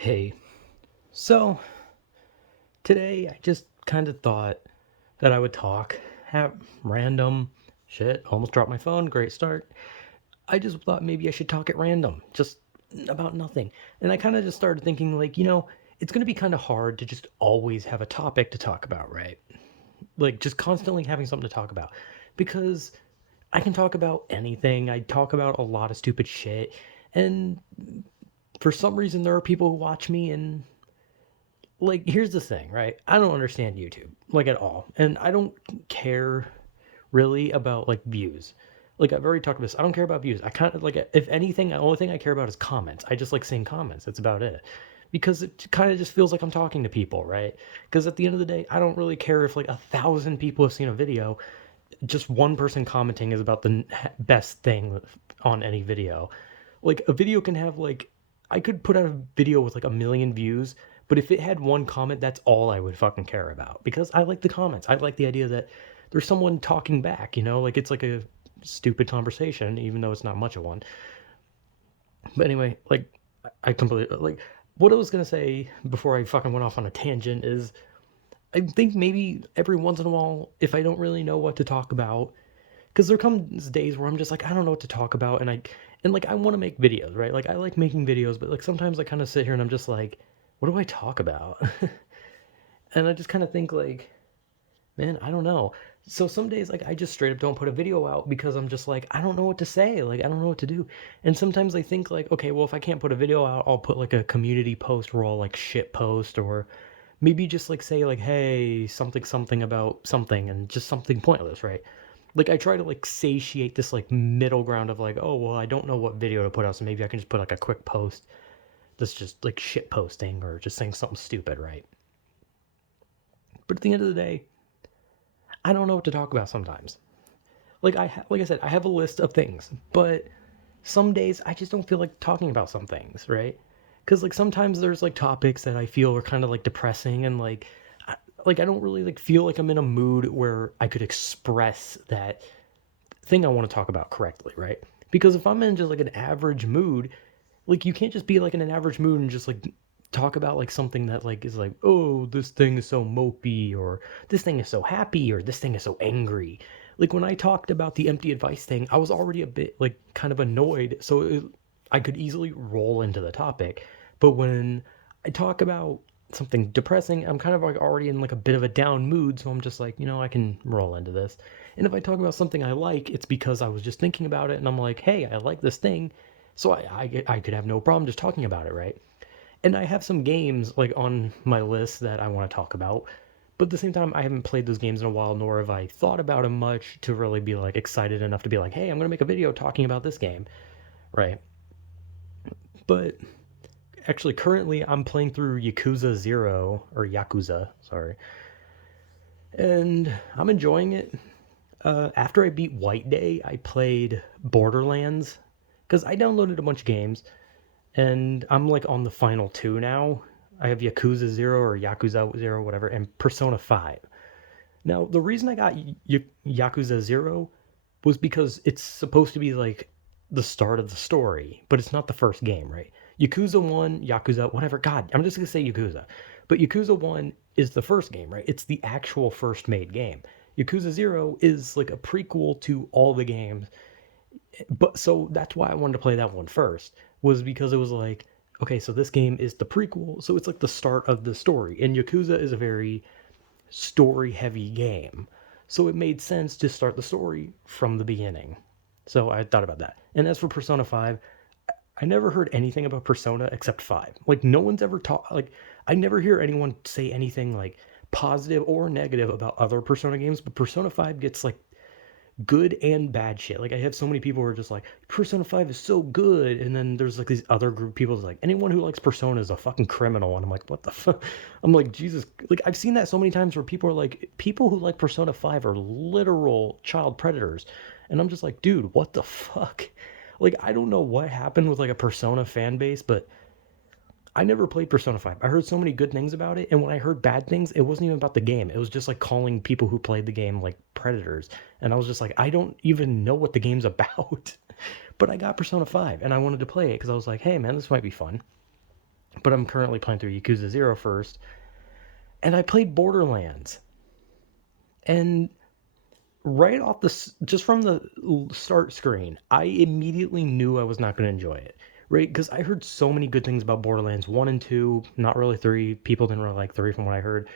Hey, so today I just kind of thought that I would talk, have random shit. Almost dropped my phone, great start. I just thought maybe I should talk at random, just about nothing. And I kind of just started thinking, it's going to be kind of hard to just always have a topic to talk about, right? Like, just constantly having something to talk about. Because I can talk about anything, I talk about a lot of stupid shit. And for some reason, there are people who watch me and here's the thing, right? I don't understand YouTube like at all, and I don't care really about like views. Like I've already talked about this. I don't care about views. I kind of like if anything, the only thing I care about is comments. I just like seeing comments. That's about it. Because it kind of just feels like I'm talking to people, right? Because at the end of the day, I don't really care if like 1,000 people have seen a video. Just one person commenting is about the best thing on any video. Like a video can have like I could put out a video with like 1 million views, but if it had one comment, that's all I would fucking care about because I like the comments. I like the idea that there's someone talking back, like it's like a stupid conversation, even though it's not much of one. But anyway, like I completely like what I was gonna say before I fucking went off on a tangent is I think maybe every once in a while, if I don't really know what to talk about, because there comes days where I'm just like I don't know what to talk about, and I want to make videos, right? Like I like making videos, but like sometimes I kind of sit here and I'm just like, what do I talk about? And I just kind of think like, man, I don't know. So some days like I just straight up don't put a video out because I'm just like I don't know what to say, like I don't know what to do. And sometimes I think like, okay, well if I can't put a video out, I'll put like a community post where I'll like shit post or maybe just like say like hey something something about something and just something pointless, right? Like I try to like satiate this like middle ground of like, oh well, I don't know what video to put out, so maybe I can just put like a quick post that's just like shit posting or just saying something stupid, right? But at the end of the day, I don't know what to talk about sometimes. Like I said, I have a list of things, but some days I just don't feel like talking about some things, right? Because like sometimes there's like topics that I feel are kind of like depressing and like I don't really like feel like I'm in a mood where I could express that thing I want to talk about correctly, right? Because if I'm in just like an average mood, like you can't just be like in an average mood and just like talk about like something that like is like, oh, this thing is so mopey or this thing is so happy or this thing is so angry. Like when I talked about the empty advice thing, I was already a bit like kind of annoyed, so I could easily roll into the topic. But when I talk about something depressing, I'm kind of like already in like a bit of a down mood, so I'm just like, I can roll into this. And if I talk about something I like, it's because I was just thinking about it and I'm like, hey, I like this thing, so I could have no problem just talking about it, right? And I have some games like on my list that I want to talk about, but at the same time, I haven't played those games in a while, nor have I thought about them much to really be like excited enough to be like, hey, I'm gonna make a video talking about this game, right? But actually, currently, I'm playing through Yakuza Zero or Yakuza, sorry, and I'm enjoying it. After I beat White Day, I played Borderlands because I downloaded a bunch of games and I'm like on the final two now. I have Yakuza Zero or Yakuza Zero, whatever, and Persona 5. Now, the reason I got Yakuza Zero was because it's supposed to be like the start of the story, but it's not the first game, right? Yakuza 1, Yakuza, whatever. God, I'm just going to say Yakuza. But Yakuza 1 is the first game, right? It's the actual first made game. Yakuza 0 is like a prequel to all the games, but so that's why I wanted to play that one first, was because it was like, okay, so this game is the prequel, so it's like the start of the story. And Yakuza is a very story heavy game. So it made sense to start the story from the beginning. So I thought about that. And as for Persona 5, I never heard anything about Persona except 5. Like no one's ever taught like I never hear anyone say anything like positive or negative about other Persona games, but Persona 5 gets like good and bad shit. Like I have so many people who are just like Persona 5 is so good, and then there's like these other group of people that's like anyone who likes Persona is a fucking criminal, and I'm like what the fuck? I'm like Jesus, like I've seen that so many times where people are like people who like Persona 5 are literal child predators, and I'm just like dude, what the fuck? Like I don't know what happened with like a Persona fan base, but I never played Persona 5. I heard so many good things about it, and when I heard bad things, it wasn't even about the game. It was just like calling people who played the game like predators. And I was just like, I don't even know what the game's about. But I got Persona 5 and I wanted to play it because I was like, hey man, this might be fun. but I'm currently playing through Yakuza 0 first, and I played Borderlands. And right off just from the start screen, I immediately knew I was not going to enjoy it, right? Because I heard so many good things about Borderlands 1 and 2, not really 3. People didn't really like 3 from what I heard.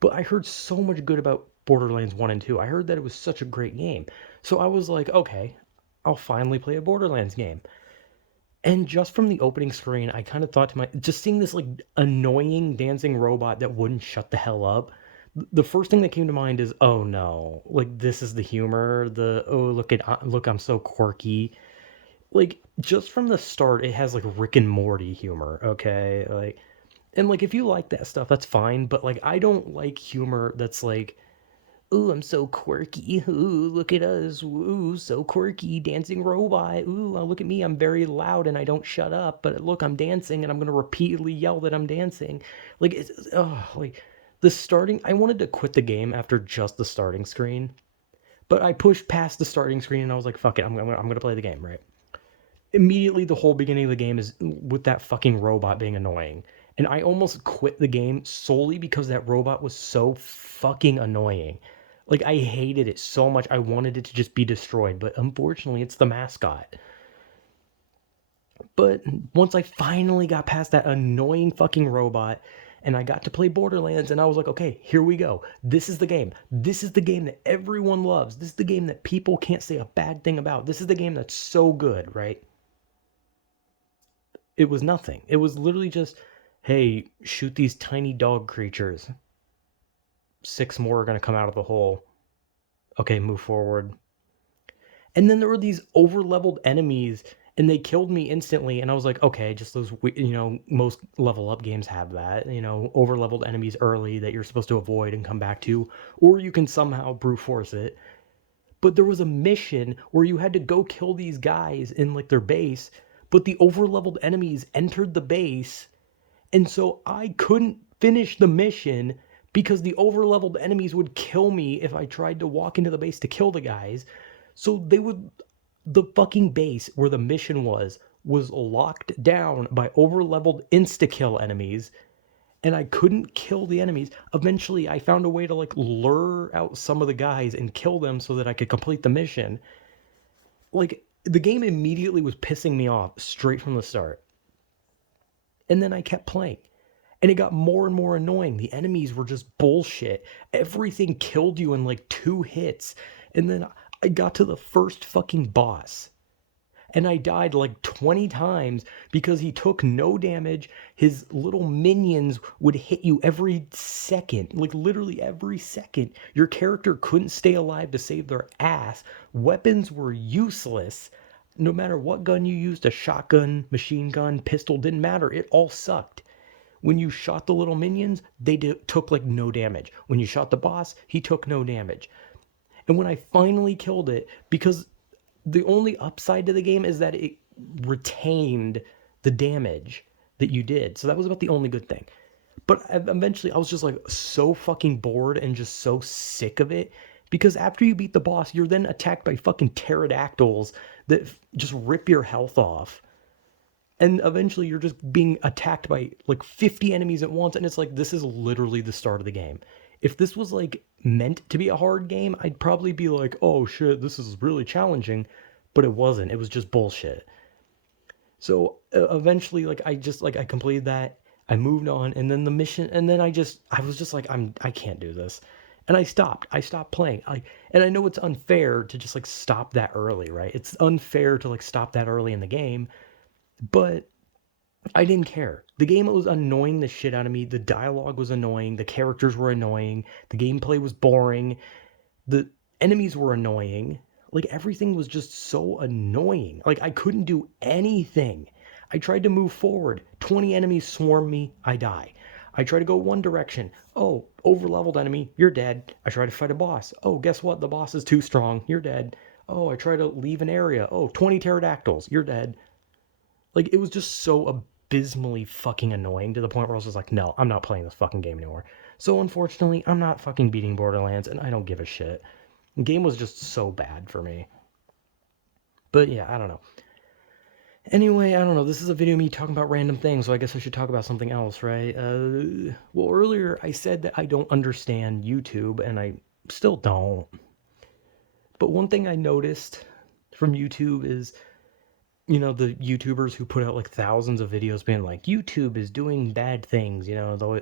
But I heard so much good about Borderlands 1 and 2. I heard that it was such a great game. So I was like, okay, I'll finally play a Borderlands game. And just from the opening screen, I kind of thought to just seeing this like annoying dancing robot that wouldn't shut the hell up. The first thing that came to mind is, oh no, like this is the humor. Oh look, I'm so quirky. Like just from the start, it has like Rick and Morty humor. Okay, like and like if you like that stuff, that's fine. But like I don't like humor that's like, ooh, I'm so quirky. Ooh, look at us. Ooh, so quirky, dancing robot. Ooh, look at me. I'm very loud and I don't shut up. But look, I'm dancing and I'm gonna repeatedly yell that I'm dancing. Like, like the starting. I wanted to quit the game after just the starting screen, but I pushed past the starting screen and I was like, fuck it, I'm gonna play the game, right? Immediately, the whole beginning of the game is with that fucking robot being annoying. And I almost quit the game solely because that robot was so fucking annoying. Like, I hated it so much. I wanted it to just be destroyed. But unfortunately, it's the mascot. But once I finally got past that annoying fucking robot and I got to play Borderlands, and I was like, okay, here we go. This is the game. This is the game that everyone loves. This is the game that people can't say a bad thing about. This is the game that's so good, right? It was nothing. It was literally just, hey, shoot these tiny dog creatures. 6 more are going to come out of the hole. Okay, move forward. And then there were these over-leveled enemies, and they killed me instantly. And I was like, okay, just those, most level up games have that, over-leveled enemies early that you're supposed to avoid and come back to, or you can somehow brute force it. But there was a mission where you had to go kill these guys in like their base, but the over-leveled enemies entered the base. And so I couldn't finish the mission because the overleveled enemies would kill me if I tried to walk into the base to kill the guys. So the fucking base where the mission was locked down by overleveled insta-kill enemies, and I couldn't kill the enemies. Eventually, I found a way to like lure out some of the guys and kill them so that I could complete the mission. Like the game immediately was pissing me off straight from the start. And then I kept playing. And it got more and more annoying. The enemies were just bullshit. Everything killed you in like 2 hits. And then I got to the first fucking boss. And I died like 20 times because he took no damage. His little minions would hit you every second, like literally every second. Your character couldn't stay alive to save their ass. Weapons were useless. No matter what gun you used, a shotgun, machine gun, pistol, didn't matter. It all sucked. When you shot the little minions, they took like no damage. When you shot the boss, he took no damage. And when I finally killed it, because the only upside to the game is that it retained the damage that you did. So that was about the only good thing. But eventually I was just like so fucking bored and just so sick of it. Because after you beat the boss, you're then attacked by fucking pterodactyls that just rip your health off. And eventually you're just being attacked by like 50 enemies at once, and it's like this is literally the start of the game. If this was like meant to be a hard game, I'd probably be like, oh shit, this is really challenging. But it wasn't. It was just bullshit. So eventually, like I completed that. I moved on, and then the mission, and then I was just like, I can't do this. And I stopped playing. And I know it's unfair to just like stop that early, right? It's unfair to like stop that early in the game, but I didn't care. The game was annoying the shit out of me. The dialogue was annoying. The characters were annoying. The gameplay was boring. The enemies were annoying. Like everything was just so annoying. Like I couldn't do anything. I tried to move forward. 20 enemies swarm me. I die. I try to go one direction. Oh, overleveled enemy. You're dead. I try to fight a boss. Oh, guess what? The boss is too strong. You're dead. Oh, I try to leave an area. Oh, 20 pterodactyls. You're dead. Like, it was just so abysmally fucking annoying to the point where I was just like, no, I'm not playing this fucking game anymore. So, unfortunately, I'm not fucking beating Borderlands, and I don't give a shit. The game was just so bad for me. But yeah, I don't know. Anyway, I don't know. This is a video of me talking about random things, so I guess I should talk about something else, right? Well, earlier I said that I don't understand YouTube, and I still don't. But one thing I noticed from YouTube is, the YouTubers who put out like thousands of videos being like, YouTube is doing bad things, though,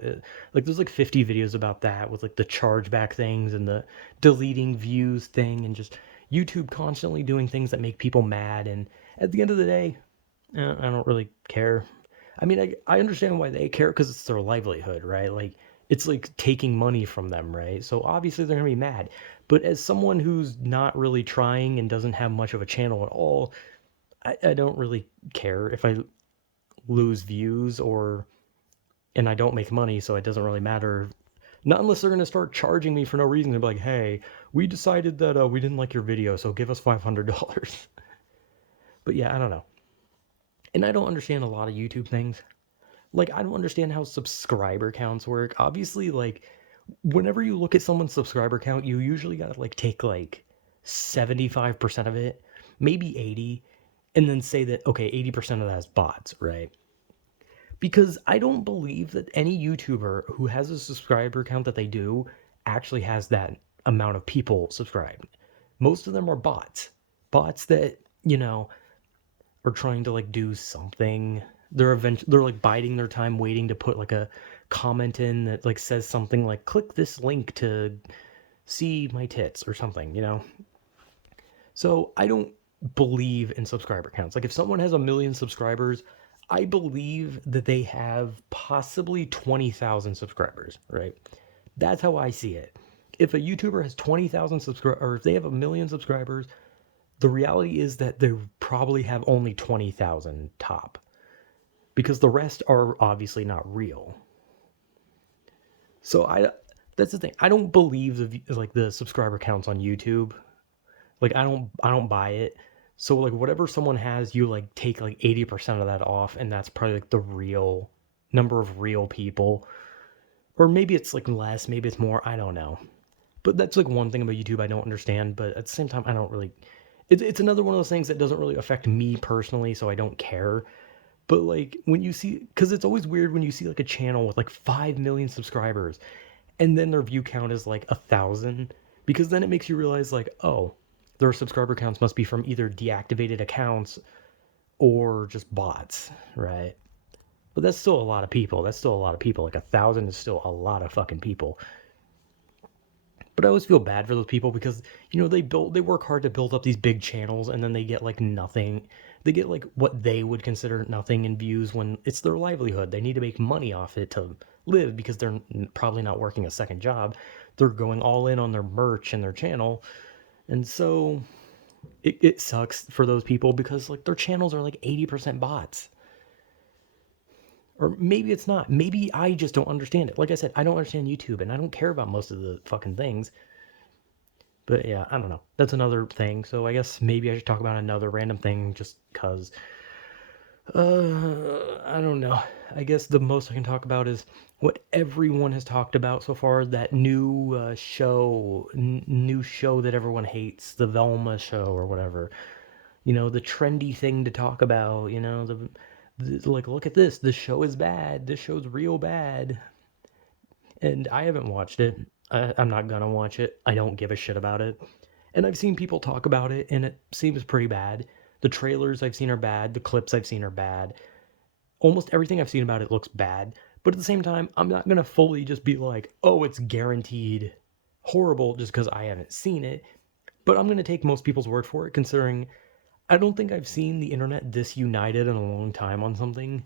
like there's like 50 videos about that with like the chargeback things and the deleting views thing and just YouTube constantly doing things that make people mad. And at the end of the day, I don't really care. I mean, I understand why they care because it's their livelihood, right? Like, it's like taking money from them, right? So obviously they're gonna be mad. But as someone who's not really trying and doesn't have much of a channel at all, I don't really care if I lose views and I don't make money, so it doesn't really matter. Not unless they're gonna start charging me for no reason. They're like, "Hey, we decided that we didn't like your video, so give us $500." But yeah, I don't know. And I don't understand a lot of YouTube things. Like, I don't understand how subscriber counts work. Obviously, like, whenever you look at someone's subscriber count, you usually gotta like take like 75% of it, maybe 80, and then say that okay, 80% of that is bots, right? Because I don't believe that any YouTuber who has a subscriber count that they do actually has that amount of people subscribed. Most of them are bots. Bots that, are trying to like do something. They're like biding their time waiting to put like a comment in that like says something like click this link to see my tits or something. So I don't believe in subscriber counts. Like if someone has a million subscribers, I believe that they have possibly 20,000 subscribers, right? That's how I see it. If a YouTuber has 20,000 subscribers, or if they have a million subscribers, the reality is that they probably have only 20,000 top because the rest are obviously not real. So that's the thing. I don't believe the subscriber counts on YouTube. Like I don't buy it. So like whatever someone has, you like take like 80% of that off and that's probably like the real number of real people. Or maybe it's like less, maybe it's more, I don't know. But that's like one thing about YouTube I don't understand, but at the same time I don't really it's another one of those things that doesn't really affect me personally, so I don't care. But like when you see, because it's always weird when you see like a channel with like 5 million subscribers and then their view count is like 1,000, because then it makes you realize like, oh, their subscriber counts must be from either deactivated accounts or just bots, right? But that's still a lot of people. That's still a lot of people. Like 1,000 is still a lot of fucking people. But I always feel bad for those people because they work hard to build up these big channels and then they get like nothing. They get like what they would consider nothing in views when it's their livelihood. They need to make money off it to live because they're probably not working a second job. They're going all in on their merch and their channel. And so it sucks for those people because like their channels are like 80% bots. Or maybe it's not. Maybe I just don't understand it. Like I said, I don't understand YouTube and I don't care about most of the fucking things. But yeah, I don't know. That's another thing. So I guess maybe I should talk about another random thing just cuz I don't know. I guess the most I can talk about is what everyone has talked about so far, that new show that everyone hates, the Velma show or whatever. The trendy thing to talk about, like look at this. This show is bad. This show's real bad. And I haven't watched it. I'm not gonna watch it. I don't give a shit about it. And I've seen people talk about it, and it seems pretty bad. The trailers I've seen are bad. The clips I've seen are bad. Almost everything I've seen about it looks bad. But at the same time, I'm not gonna fully just be like, oh, it's guaranteed horrible just because I haven't seen it. But I'm gonna take most people's word for it, considering I don't think I've seen the internet this united in a long time on something,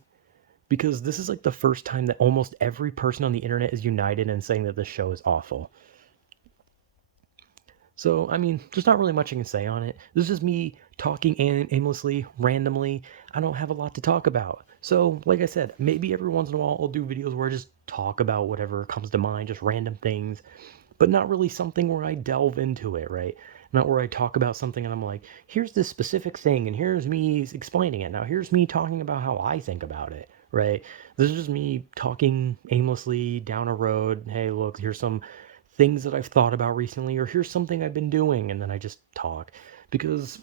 because this is like the first time that almost every person on the internet is united in saying that this show is awful. So, I mean, there's not really much I can say on it. This is just me talking aimlessly, randomly. I don't have a lot to talk about. So, like I said, maybe every once in a while I'll do videos where I just talk about whatever comes to mind, just random things, but not really something where I delve into it, right? Not where I talk about something and I'm like, here's this specific thing and here's me explaining it. Now, here's me talking about how I think about it, right? This is just me talking aimlessly down a road. Hey, look, here's some things that I've thought about recently, or here's something I've been doing, and then I just talk. Because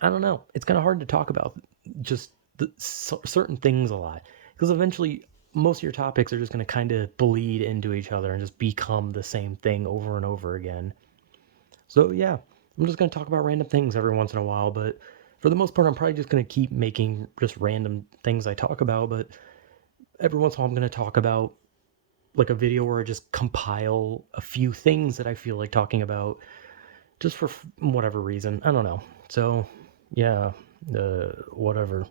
I don't know. It's kind of hard to talk about just certain things a lot because eventually most of your topics are just going to kind of bleed into each other and just become the same thing over and over again. So yeah, I'm just going to talk about random things every once in a while, but for the most part, I'm probably just going to keep making just random things I talk about. But every once in a while, I'm going to talk about like a video where I just compile a few things that I feel like talking about just for whatever reason. I don't know. So yeah, whatever.